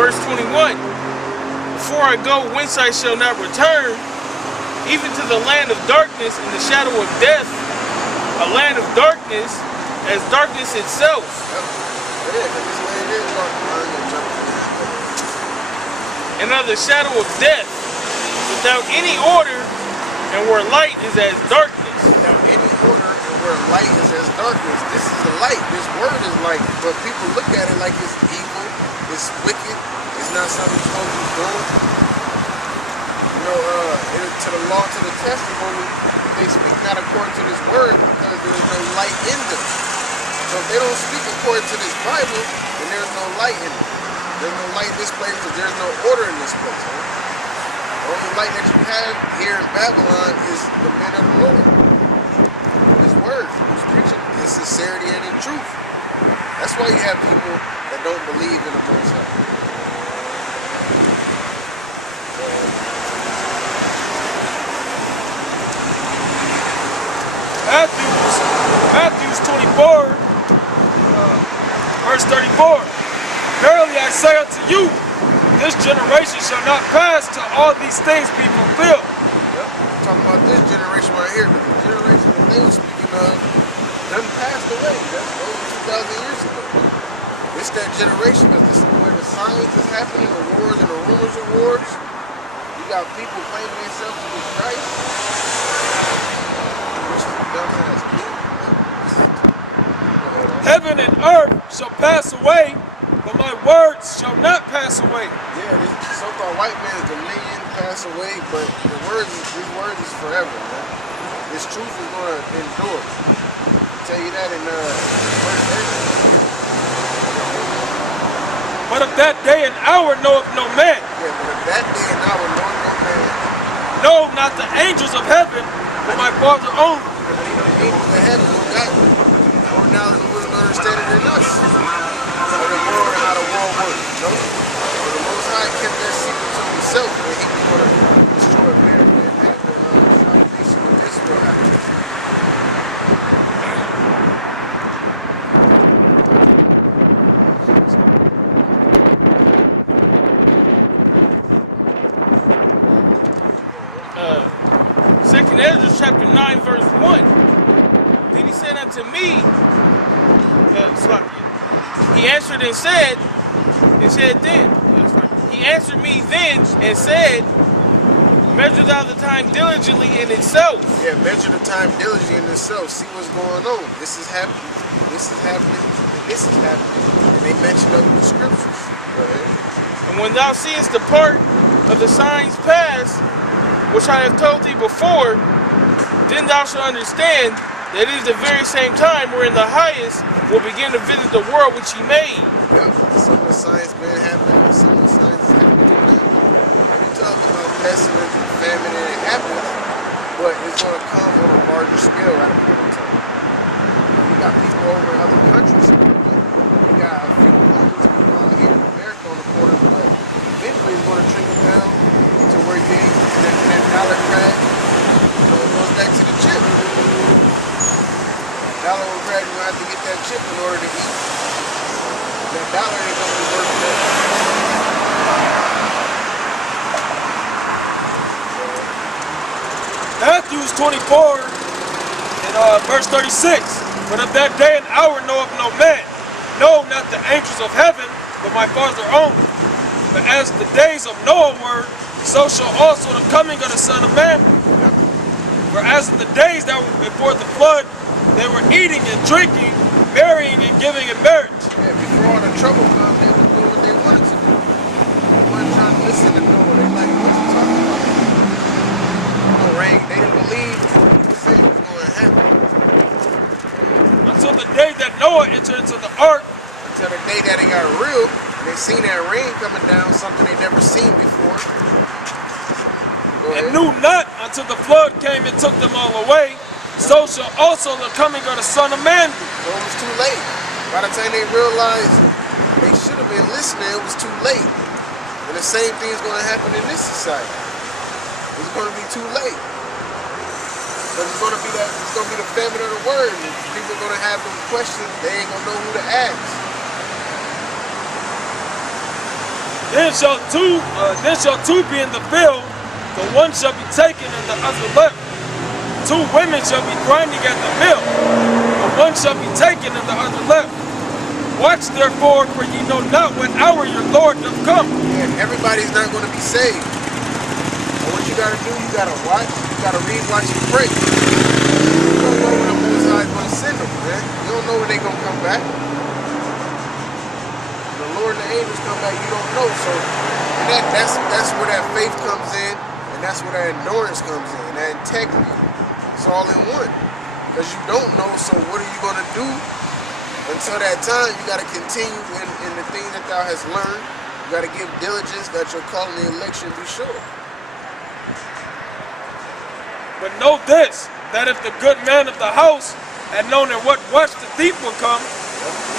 verse 21. Before I go, whence I shall not return, even to the land of darkness and the shadow of death, a land of darkness as darkness itself. And of the shadow of death, without any order, and where light is as darkness. Without any order, and where light is as darkness. This is the light. This word is light. But people look at it like it's evil, it's wicked, it's not something you're supposed to be doing. You know, to the law, to the testimony, they speak not according to this word because there is no light in them. So if they don't speak according to this Bible, then there's no light in them. There's no light in this place because there's no order in this place. Huh? The only light that you have here in Babylon is the men of the Lord. His word, who's preaching in sincerity and in truth. That's why you have people that don't believe in the Most High. Matthew 24, verse 34. Verily I say unto you, this generation shall not pass till all these things be fulfilled. Yep. I'm talking about this generation right here, but the generation that they were speaking of done passed away. That's over 2,000 years ago. It's that generation because this is where the science is happening, the wars and the rumors of wars. You got people claiming themselves to be Christ. Which is a dumbass kid. Heaven and earth shall pass away, but my words shall not pass away. Yeah, this so-called white man's dominion pass away, but these words is forever, man. This truth is going to endure. I'll tell you that in verse 8. But of that day and hour knoweth no man. Yeah, but of that day and hour knoweth no man. No, not the angels of heaven, but my Father only. The angels of heaven will guide you. More knowledge and wisdom and understanding than us. Or the more how the world works, you know? But the Most High kept that secret to himself that he was going to destroy America and have the salvation of Israel after this. Second Ezra chapter 9 verse 1. Then he said unto me, he answered and said then, he answered me then and said, measure thou the time diligently in itself. Yeah, measure the time diligently in itself. See what's going on. This is happening. This is happening. And this is happening. And they mention up in the scriptures. And when thou seest the part of the signs past, which I have told thee before, then thou shalt understand that it is the very same time wherein the highest will begin to visit the world which he made. Yep, some of the signs been happening, and some of the signs is happening now. We talking about pestilence and famine, and it happens, but it's going to come on a larger scale at a point in time. We got people over in other countries. We got a few hundreds of people out here in America on the corner, but eventually it's going to trickle down to where you ain't that dollar crack. So it goes back to the chip. Dollar will crack, you're going to have to get that chip in order to eat. That dollar ain't going to be worth Matthew 24 and verse 36. But of that day and hour knoweth no man, no, not the angels of heaven, but my Father only. But as the days of Noah were, so shall also the coming of the Son of Man be. For as in the days that were before the flood, they were eating and drinking, marrying and giving in marriage. Yeah, before all the trouble come, they would do what they wanted to do. They weren't trying to listen to Noah. They like, what you talking about? They didn't believe what he said was going to happen. Until the day that Noah entered into the ark. Until the day that it got real, and they seen that rain coming down, something they never seen before. And knew not until the flood came and took them all away. So shall also the coming of the Son of Man be. So it was too late. By the time they realized they should have been listening, it was too late. And the same thing is going to happen in this society. It's going to be too late. But it's going to be the famine of the word. And people are going to have them questions. They ain't going to know who to ask. Then shall two be in the field, the one shall be taken and the other left. Two women shall be grinding at the mill, the one shall be taken and the other left. Watch therefore, for ye know not what hour your Lord doth come. Yeah, everybody's not going to be saved. But what you got to do, you got to watch, you got to read, watch, and pray. You don't know when the Most High is going to send them, man. You don't know when they're going to come back. The Lord and the angels come back, you don't know. So and that's where that faith comes in, and that's where that endurance comes in, that integrity. It's all in one. Because you don't know, so what are you going to do? Until that time, you got to continue in the things that thou hast learned. You got to give diligence that your calling and election be sure. But know this, that if the good man of the house had known at what watch the thief would come,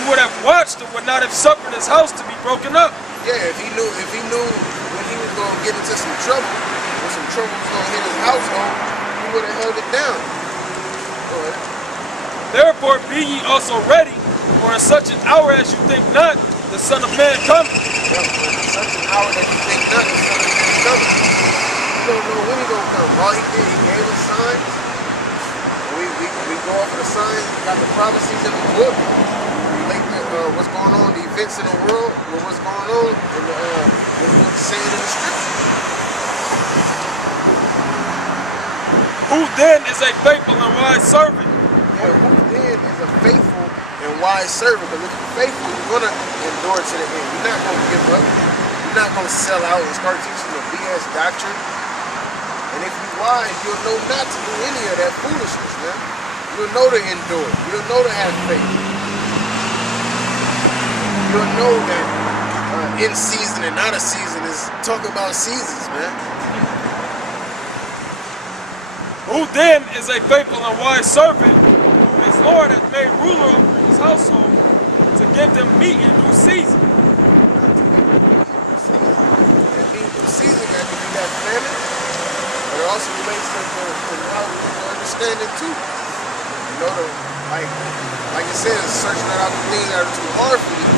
he would have watched and would not have suffered his house to be broken up. Yeah, if he knew when he was going to get into some trouble, when some trouble was going to hit his household, he would have held it down. Go ahead. Therefore be ye also ready, for in such an hour as you think not, the Son of Man cometh. Yeah, in such an hour that you think not, the Son of Man is coming. You don't know when he's going to come. All he did, he gave us signs. We go off of the signs, we got the prophecies in the book. What's going on, the events in the world, with what's going on, and what's saying in the scripture. Who then is a faithful and wise servant? Yeah, who then is a faithful and wise servant? Because if you're faithful, you're going to endure to the end. You're not going to give up. You're not going to sell out and start teaching the BS doctrine. And if you're wise, you'll know not to do any of that foolishness, man. You'll know to endure. You'll know to have faith. You'll know that in season and out of season is talking about seasons, man. Who then is a faithful and wise servant, whom his Lord hath made ruler over his household, to give them meat in due season? That means due season got to be that famine, but it also relates to the knowledge and understanding too. You know, like it says, searching out the things that are too hard for you.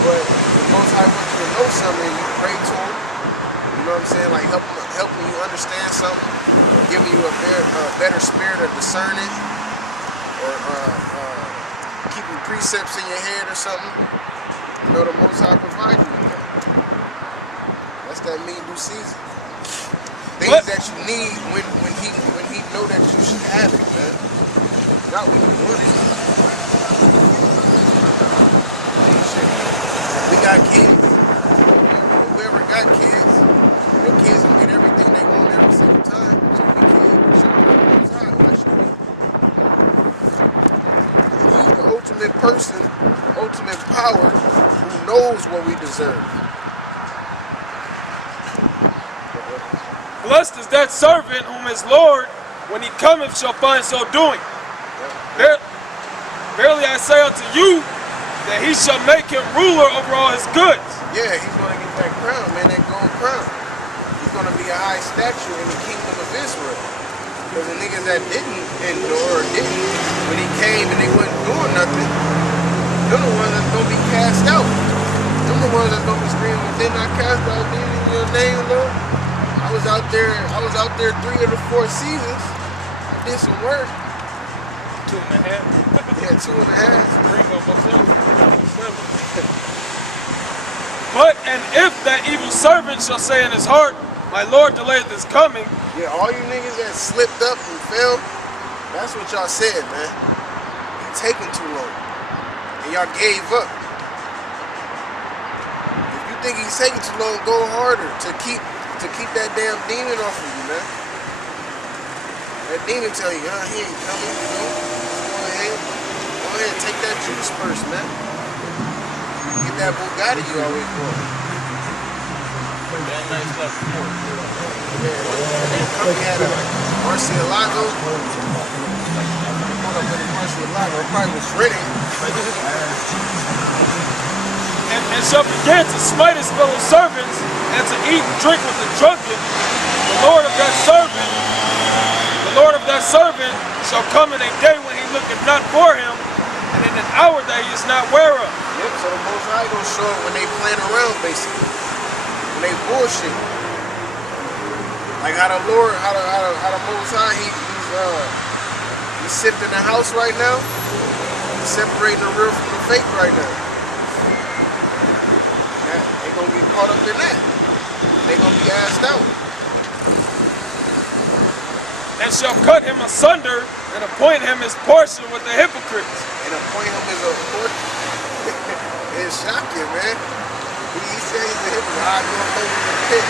But the Most High wants you to know something, and you pray to Him. You know what I'm saying? Like helping you understand something, or giving you a better spirit of discerning, or keeping precepts in your head or something. You know, the Most High provides you with that. That's that mean due season. Things that you need when he know that you should have it, man. Not when you want it. We got kids. Whoever got kids, your kids will get everything they want every single time. So we can't show them outside. Why should we? He's the ultimate person, ultimate power, who knows what we deserve. Blessed is that servant whom his Lord, when he cometh, shall find so doing. Verily I say unto you, that he shall make him ruler over all his goods. Yeah, he's going to get that crown, man, that gold crown. He's going to be a high statue in the kingdom of Israel. Because the niggas that didn't endure or didn't, when he came and they wasn't doing nothing, they're the ones that's going to be cast out. They're the ones that's going to be screaming, "Did not cast out in your name, Lord?" I was out there 3 of the 4 seasons. I did some work. 2.5. Yeah, 2.5. But and if that evil servant shall say in his heart, my Lord delayeth his coming. Yeah, all you niggas that slipped up and fell, that's what y'all said, man. He taking too long. And y'all gave up. If you think he's taking too long, go harder to keep that damn demon off of you, man. That demon tell you, he ain't coming, you know. Go ahead, take that juice first, man. Get that Bugatti you always want. That nice left port. Yeah, we had a Murcielago. Pulled up with a Murcielago. It probably was ready. And shall begin to smite his fellow servants, and to eat and drink with the drunken. The Lord of that servant shall come in a day when he looketh not for him, and in an hour that he is not aware of. Yep, so the Most High gonna show up when they playing around, basically. When they bullshit. Like how the Lord, how the Most High, he's sifting the house right now. He's separating the real from the fake right now. Yeah, they gonna get caught up in that. They gonna be asked out. And shall cut him asunder and appoint him his portion with the hypocrites. And appoint him as a portion. It's shocking, man. He said he's a hypocrite. I go home in the pit.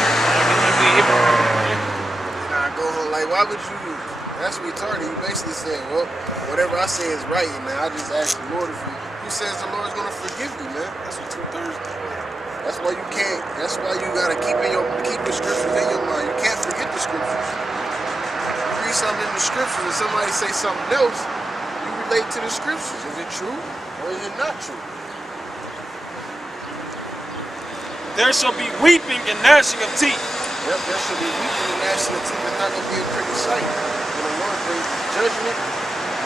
And I go home like, why would you? That's retarded. You basically saying, well, whatever I say is right, and I just ask the Lord to forgive. Who says the Lord's gonna forgive you, man? That's what 2/3 do. That's why you can't. That's why you gotta keep the scriptures in your mind. You can't forget the scriptures. You read something in the scriptures and somebody say something else, you relate to the scriptures. Is it true or is it not true? There shall be weeping and gnashing of teeth. Yep, there should be weeping and gnashing of teeth. It's not gonna be a pretty sight. When the Lord brings judgment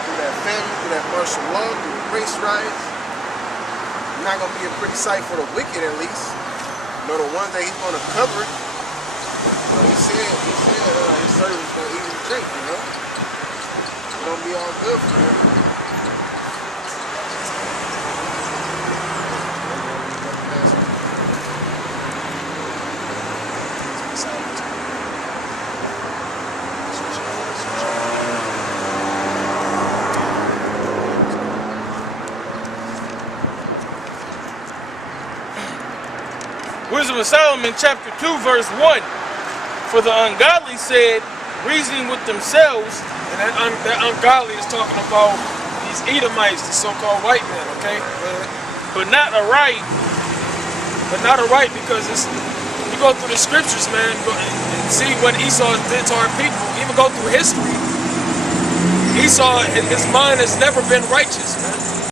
through that famine, through that martial law, through the race riots, it's not gonna be a pretty sight for the wicked, at least. You know, the ones that he's gonna cover. So he said his servants gonna eat and drink, you know. It's gonna be all good for him. Wisdom of Solomon, chapter 2, verse 1. For the ungodly said, reasoning with themselves. And that ungodly is talking about these Edomites, the so-called white men, okay? But not aright. But not right, because it's, you go through the scriptures, man, and see what Esau did to our people. Even go through history. Esau, his mind has never been righteous, man.